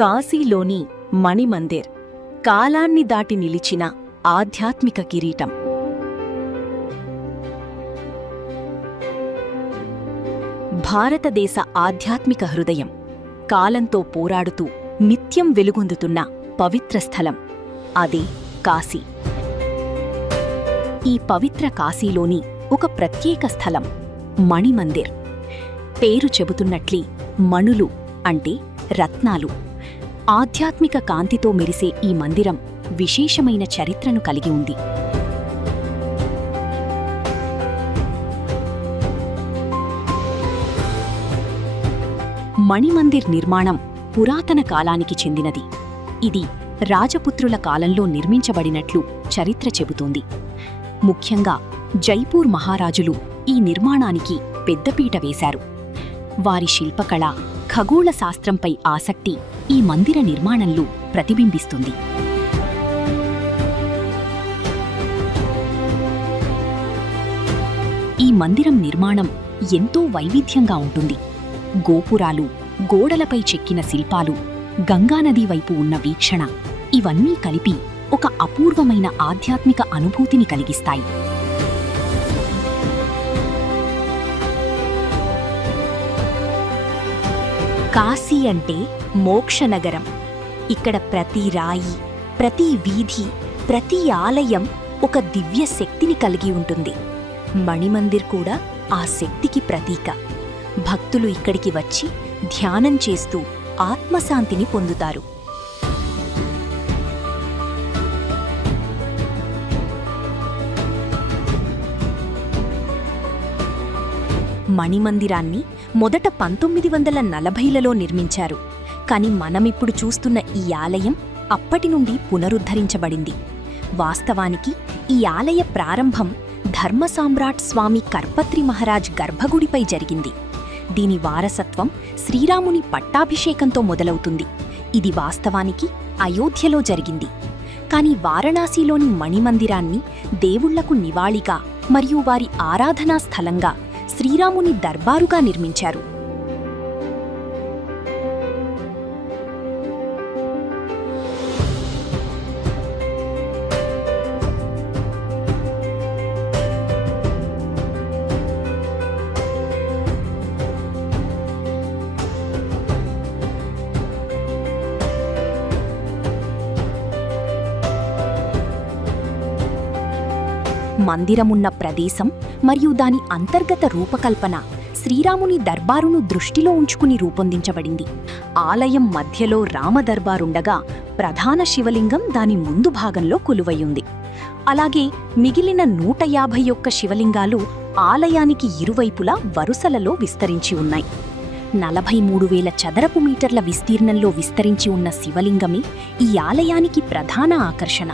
కాశీలోని మణిమందిర్ కాలాన్ని దాటి నిలిచిన ఆధ్యాత్మిక కిరీటం. భారతదేశ ఆధ్యాత్మిక హృదయం, కాలంతో పోరాడుతూ నిత్యం వెలుగొందుతున్న పవిత్ర స్థలం అదే కాశీ. ఈ పవిత్ర కాశీలోని ఒక ప్రత్యేక స్థలం మణిమందిర్. పేరు చెబుతున్నట్లే మణులు అంటే రత్నాలు. ఆధ్యాత్మిక కాంతితో మెరిసే ఈ మందిరం విశేషమైన చరిత్రను కలిగి ఉంది. మణిమందిర్ నిర్మాణం పురాతన కాలానికి చెందినది. ఇది రాజపుత్రుల కాలంలో నిర్మించబడినట్లు చరిత్ర చెబుతోంది. ముఖ్యంగా జైపూర్ మహారాజులు ఈ నిర్మాణానికి పెద్దపీట వేశారు. వారి శిల్పకళ, ఖగోళ శాస్త్రంపై ఆసక్తి ఈ మందిర నిర్మాణంలో ప్రతిబింబిస్తుంది. ఈ మందిరం నిర్మాణం ఎంతో వైవిధ్యంగా ఉంటుంది. గోపురాలు, గోడలపై చెక్కిన శిల్పాలు, గంగానది వైపు ఉన్న వీక్షణ ఇవన్నీ కలిపి ఒక అపూర్వమైన ఆధ్యాత్మిక అనుభూతిని కలిగిస్తాయి. కాశీ అంటే మోక్షనగరం. ఇక్కడ ప్రతి రాయి, ప్రతి వీధి, ప్రతి ఆలయం ఒక దివ్య శక్తిని కలిగి ఉంటుంది. మణిమందిర్ కూడా ఆ శక్తికి ప్రతీక. భక్తులు ఇక్కడికి వచ్చి ధ్యానం చేస్తూ ఆత్మశాంతిని పొందుతారు. మణిమందిరాన్ని మొదట 1940లలో నిర్మించారు. కాని మనమిప్పుడు చూస్తున్న ఈ ఆలయం అప్పటి నుండి పునరుద్ధరించబడింది. వాస్తవానికి ఈ ఆలయ ప్రారంభం ధర్మసామ్రాట్ స్వామి కర్పత్రి మహారాజ్ గర్భగుడిపై జరిగింది. దీని వారసత్వం శ్రీరాముని పట్టాభిషేకంతో మొదలవుతుంది. ఇది వాస్తవానికి అయోధ్యలో జరిగింది. కాని వారణాసిలోని మణిమందిరాన్ని దేవుళ్లకు నివాళిగా మరియు వారి ఆరాధనా స్థలంగా శ్రీరాముని దర్బారుగా నిర్మించారు. మందిరమున్న ప్రదేశం మరియు దాని అంతర్గత రూపకల్పన శ్రీరాముని దర్బారును దృష్టిలో ఉంచుకుని రూపొందించబడింది. ఆలయం మధ్యలో రామదర్బారుండగా ప్రధాన శివలింగం దాని ముందు భాగంలో కొలువయ్యుంది. అలాగే మిగిలిన 151 శివలింగాలు ఆలయానికి ఇరువైపులా వరుసలలో విస్తరించి ఉన్నాయి. 43,000 చదరపు మీటర్ల విస్తీర్ణంలో విస్తరించి ఉన్న శివలింగమే ఈ ఆలయానికి ప్రధాన ఆకర్షణ.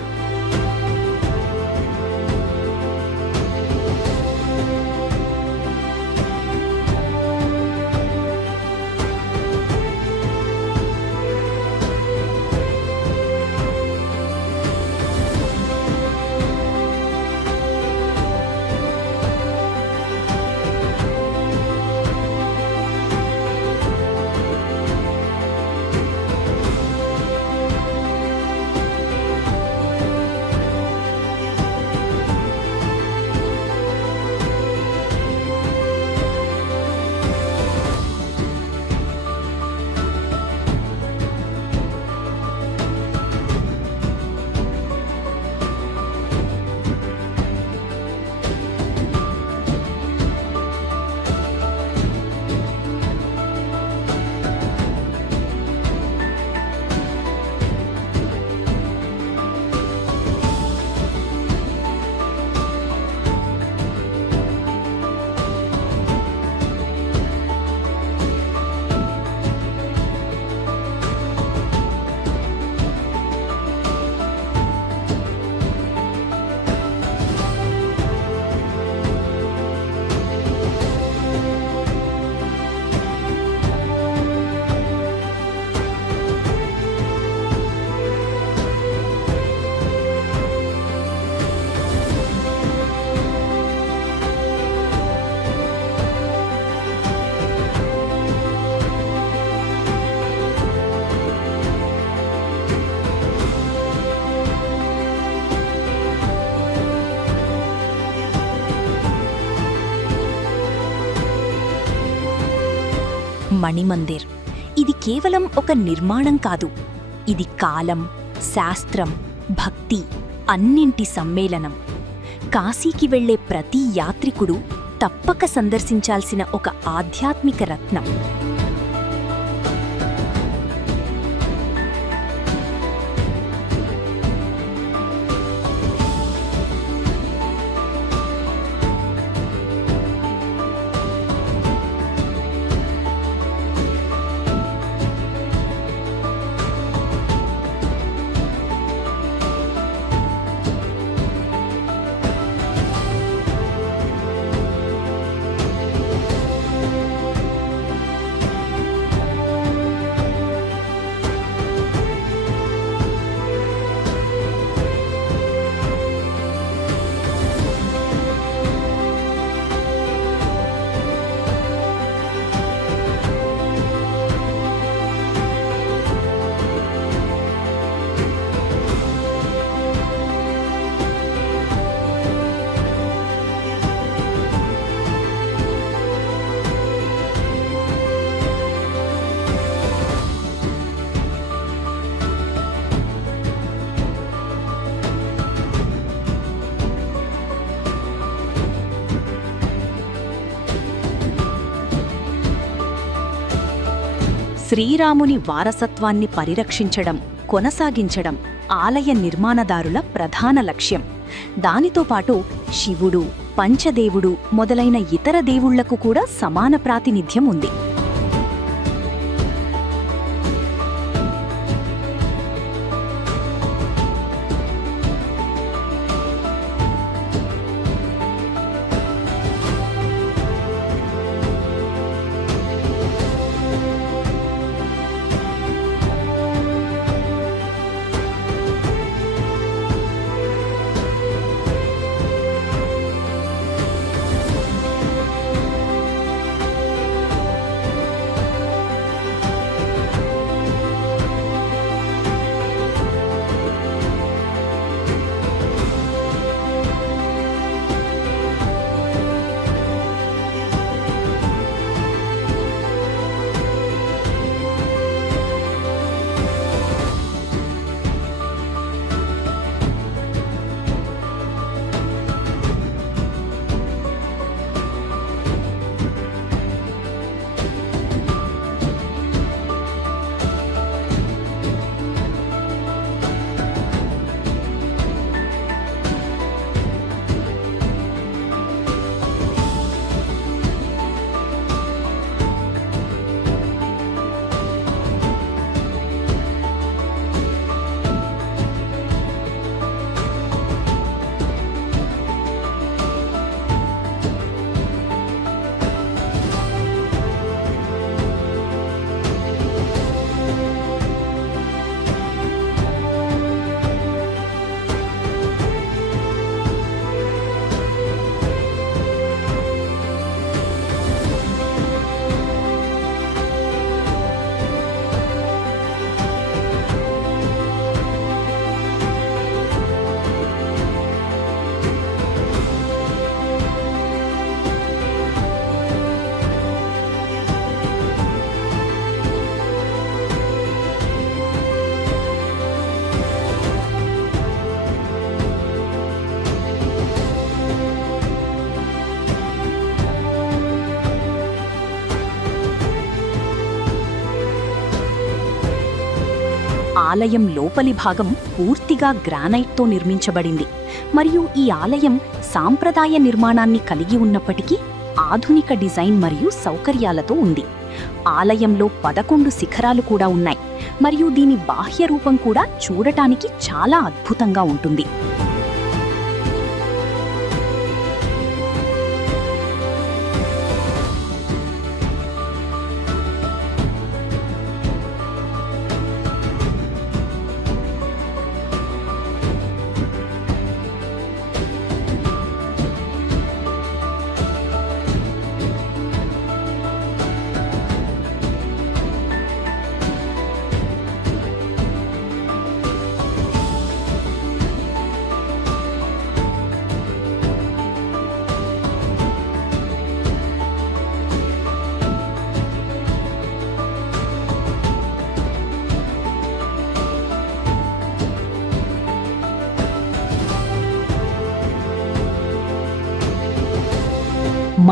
మణిమందిర్. ఇది కేవలం ఒక నిర్మాణం కాదు, ఇది కాలం, శాస్త్రం, భక్తి అన్నింటి సమ్మేళనం. కాశీకి వెళ్లే ప్రతి యాత్రికుడు తప్పక సందర్శించాల్సిన ఒక ఆధ్యాత్మిక రత్నం. శ్రీరాముని వారసత్వాన్ని పరిరక్షించడం, కొనసాగించడం ఆలయ నిర్మాణదారుల ప్రధాన లక్ష్యం. దానితో పాటు శివుడు, పంచదేవుడు మొదలైన ఇతర దేవుళ్లకు కూడా సమాన ప్రాతినిధ్యం ఉంది. ఆలయం లోపలి భాగం పూర్తిగా గ్రానైట్తో నిర్మించబడింది. మరియు ఈ ఆలయం సాంప్రదాయ నిర్మాణాన్ని కలిగి ఉన్నప్పటికీ ఆధునిక డిజైన్ మరియు సౌకర్యాలతో ఉంది. ఆలయంలో 11 శిఖరాలు కూడా ఉన్నాయి మరియు దీని బాహ్య రూపం కూడా చూడటానికి చాలా అద్భుతంగా ఉంటుంది.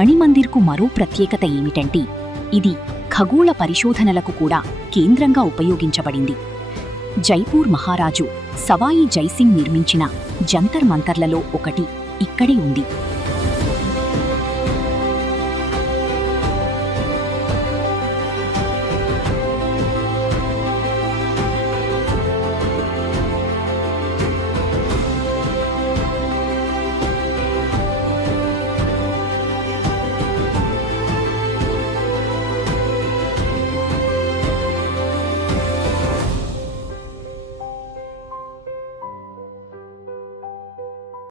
మణిమందిర్కు మరో ప్రత్యేకత ఏమిటంటే ఇది ఖగోళ పరిశోధనలకు కూడా కేంద్రంగా ఉపయోగించబడింది. జైపూర్ మహారాజు సవాయి జైసింగ్ నిర్మించిన జంతర్ మంతర్లలో ఒకటి ఇక్కడే ఉంది.